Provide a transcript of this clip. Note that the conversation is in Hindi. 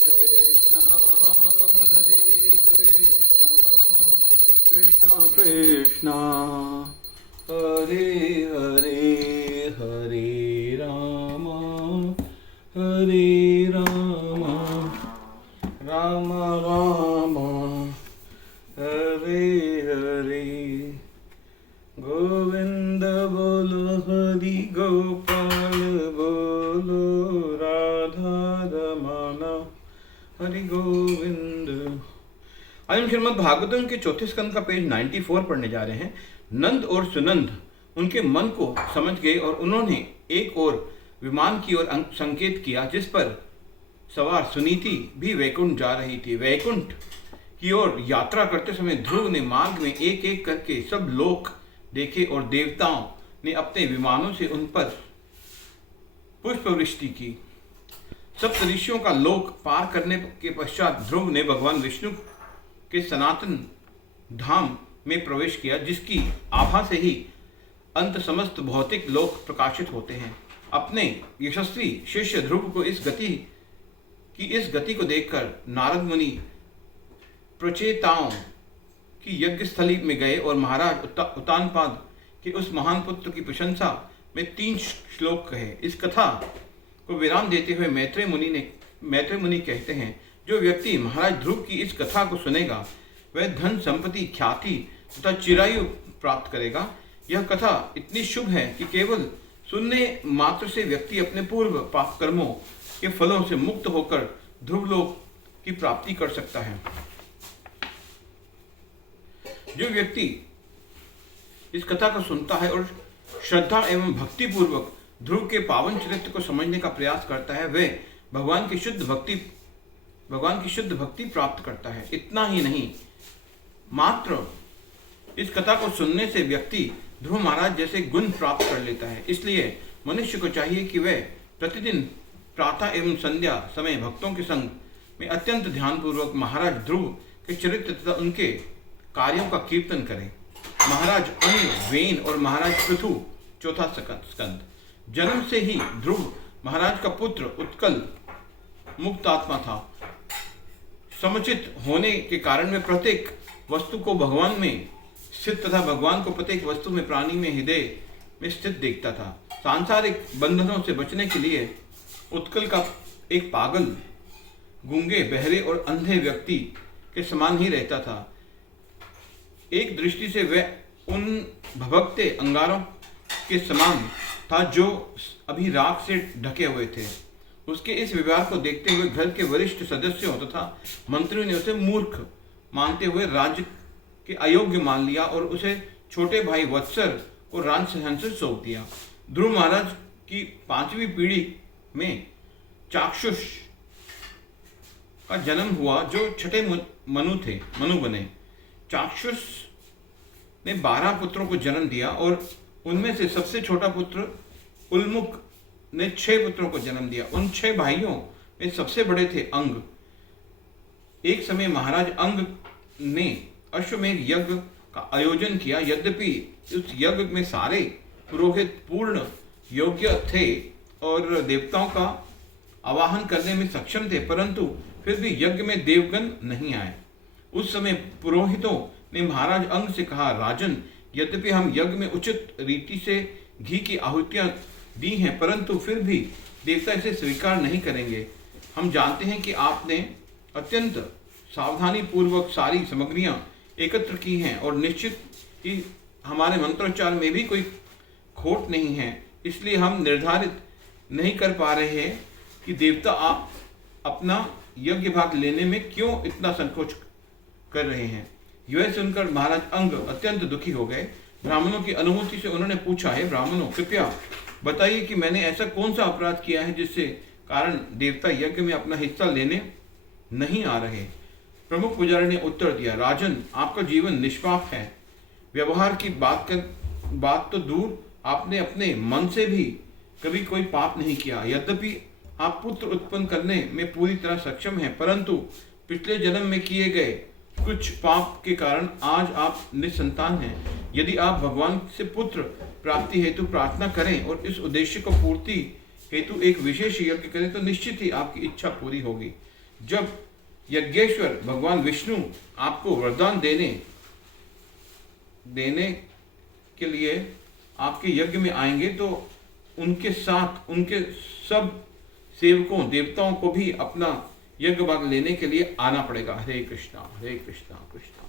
Krishna, Hare Krishna, Krishna Krishna, Hare Hare, Hare Rama, Hare Rama, Rama Rama, Hare Hare. Govinda bolo Hari Gopal bolo Radha Ramana Hari Goviंद। आज हम श्रीमद् भागवतम के चौथे स्कंद का पेज 94 पढ़ने जा रहे हैं। नंद और सुनंद उनके मन को समझ गए और उन्होंने एक और विमान की ओर संकेत किया जिस पर सवार सुनीति भी वैकुंठ जा रही थी। वैकुंठ की ओर यात्रा करते समय ध्रुव ने मार्ग में एक एक करके सब लोक देखे और देवताओं ने अपने विमानों से उन पर पुष्पवृष्टि की। सप्तऋषियों का लोक पार करने के पश्चात ध्रुव ने भगवान विष्णु के सनातन धाम में प्रवेश किया जिसकी आभा से ही अंत समस्त भौतिक लोक प्रकाशित होते हैं। अपने यशस्वी शिष्य ध्रुव को इस गति को देखकर नारद मुनि प्रचेताओं की यज्ञ स्थली में गए और महाराज उत्तानपाद के उस महान पुत्र की प्रशंसा में 3 श्लोक कहे। इस कथा को विराम देते हुए मैत्रेय मुनि कहते हैं, जो व्यक्ति महाराज ध्रुव की इस कथा को सुनेगा वह धन संपत्ति ख्याति तथा चिरायु प्राप्त करेगा। यह कथा इतनी शुभ है कि केवल सुनने मात्र से व्यक्ति अपने पूर्व पाप कर्मों के फलों से मुक्त होकर ध्रुवलोक की प्राप्ति कर सकता है। जो व्यक्ति इस कथा को सुनता है और श्रद्धा एवं भक्ति पूर्वक ध्रुव के पावन चरित्र को समझने का प्रयास करता है वह भगवान की शुद्ध भक्ति प्राप्त करता है। इतना ही नहीं, मात्र इस कथा को सुनने से व्यक्ति ध्रुव महाराज जैसे गुण प्राप्त कर लेता है। इसलिए मनुष्य को चाहिए कि वह प्रतिदिन प्रातः एवं संध्या समय भक्तों के संग में अत्यंत ध्यानपूर्वक महाराज ध्रुव के चरित्र तथा उनके कार्यों का कीर्तन करें। महाराज अनु, वेन और महाराज पृथु चौथा स्कंद। जन्म से ही ध्रुव महाराज का पुत्र उत्कल मुक्त आत्मा था। समुचित होने के कारण में प्रत्येक वस्तु को भगवान में स्थित तथा भगवान को प्रत्येक वस्तु में प्राणी में हृदय में स्थित देखता था। सांसारिक बंधनों से बचने के लिए उत्कल का एक पागल, गूंगे, बहरे और अंधे व्यक्ति के समान ही रहता था। एक दृष्टि से वह उन भभकते अंगारों के समान था जो अभी राख से ढके हुए थे। उसके इस व्यवहार को देखते हुए घर के वरिष्ठ सदस्यों तथा मंत्रियों ने उसे मूर्ख मानते हुए राज्य के अयोग्य मान लिया और उसे छोटे भाई वत्सर को राज सिंहासन सौंप दिया। ध्रुव महाराज की 5वीं पीढ़ी में चाक्षुष का जन्म हुआ जो छठे मनु बने। चाक्षुष ने 12 पुत्रों को जन्म दिया और उनमें से सबसे छोटा पुत्र उल्मुख ने 6 पुत्रों को जन्म दिया। उन 6 भाइयों में सबसे बड़े थे अंग। एक समय महाराज अंग ने अश्वमेध यज्ञ का आयोजन किया। यद्यपि उस यज्ञ में सारे पुरोहित पूर्ण योग्य थे और देवताओं का आवाहन करने में सक्षम थे, परंतु फिर भी यज्ञ में देवगण नहीं आए। उस समय पुरोहितों ने महाराज अंग से कहा, राजन, यद्यपि हम यज्ञ में उचित रीति से घी की आहुतियां दी हैं, परंतु फिर भी देवता इसे स्वीकार नहीं करेंगे। हम जानते हैं कि आपने अत्यंत सावधानी पूर्वक सारी सामग्रियां एकत्र की हैं और निश्चित ही हमारे मंत्रोच्चार में भी कोई खोट नहीं है। इसलिए हम निर्धारित नहीं कर पा रहे हैं कि देवता आप अपना यज्ञ भाग लेने में क्यों इतना संकोच कर रहे हैं। यह सुनकर महाराज अंग अत्यंत दुखी हो गए। ब्राह्मणों की अनुमति से उन्होंने पूछा, है ब्राह्मणों, कृपया बताइए कि मैंने ऐसा कौन सा अपराध किया है जिससे कारण देवता यज्ञ में अपना हिस्सा लेने नहीं आ रहे। प्रमुख पुजारी ने उत्तर दिया, राजन, आपका जीवन निष्पाप है। व्यवहार की बात तो दूर, आपने अपने मन से भी कभी कोई पाप नहीं किया। यद्यपि आप पुत्र उत्पन्न करने में पूरी तरह सक्षम हैं, परंतु पिछले जन्म में किए गए कुछ पाप के कारण आज आप निसंतान हैं। यदि आप भगवान से पुत्र प्राप्ति हेतु प्रार्थना करें और इस उद्देश्य को पूर्ति हेतु एक विशेष यज्ञ करें तो निश्चित ही आपकी इच्छा पूरी होगी। जब यज्ञेश्वर भगवान विष्णु आपको वरदान देने के लिए आपके यज्ञ में आएंगे तो उनके साथ उनके सब सेवकों देवताओं को भी अपना यज्ञ भाग लेने के लिए आना पड़ेगा। हरे कृष्णा कृष्ण